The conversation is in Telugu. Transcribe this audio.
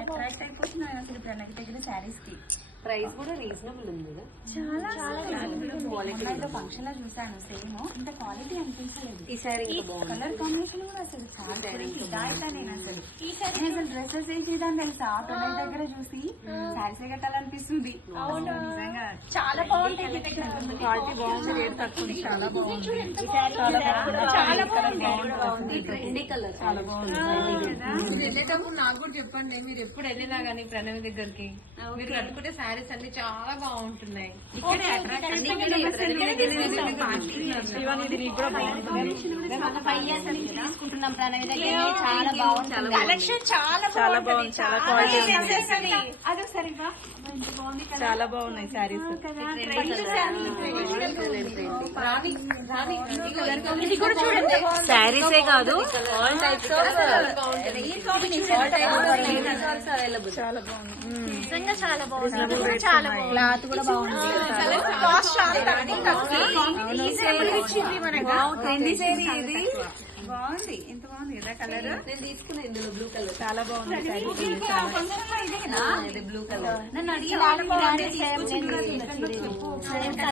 అట్రాక్ట్ అయిపోతున్నాను అసలు ప్రణవి దగ్గర శారీస్ కి. ప్రైస్ కూడా రీజనబుల్ ఉంది కదా. చాలా ఫంక్షన్ లో చూసాను సేమ్ ఇంత క్వాలిటీ అనిపించలేదు. ఈ సారీ కలర్ కాంబినేషన్ కూడా అసలు చాలా నేను అసలు డ్రెస్సెస్ వేసేదాన్ని తెలుసా ప్రణవి దగ్గర చూసి శారీస్ కట్టాలనిపిస్తుంది. నిజంగా చాలా బాగుంటుంది. క్వాలిటీ బాగుంది, రేట్ తక్కువ, చాలా బాగుంది. చాలా బాగుంది. ట్రెండీ కలర్ చాలా బాగుంది. వెళ్ళేటప్పుడు నాకు కూడా చెప్పండి, మీరు ఎప్పుడు వెళ్ళినా గానీ ప్రణవి దగ్గరికి మీరు కట్టుకుంటే శారీస్ అన్ని చాలా బాగుంటున్నాయి. తీసుకుంటున్నాం ప్రణవి దగ్గర, చాలా బాగుంటుంది. కలెక్షన్ చాలా బాగుంది, చాలా క్వాలిటీ అదొకసారి చాలా బాగున్నాయి శారీస్. శారీసే కాదు ఆల్ టైప్స్ చాలా బాగుంది. నిజంగా చాలా బాగుంది. క్లాత్ కూడా బాగుంది. బాగుంది. ఎంత బాగుంది కదా కలర్. నేను తీసుకున్నా ఇందులో బ్లూ కలర్ చాలా బాగుంది. బ్లూ కలర్ నన్ను అడిగి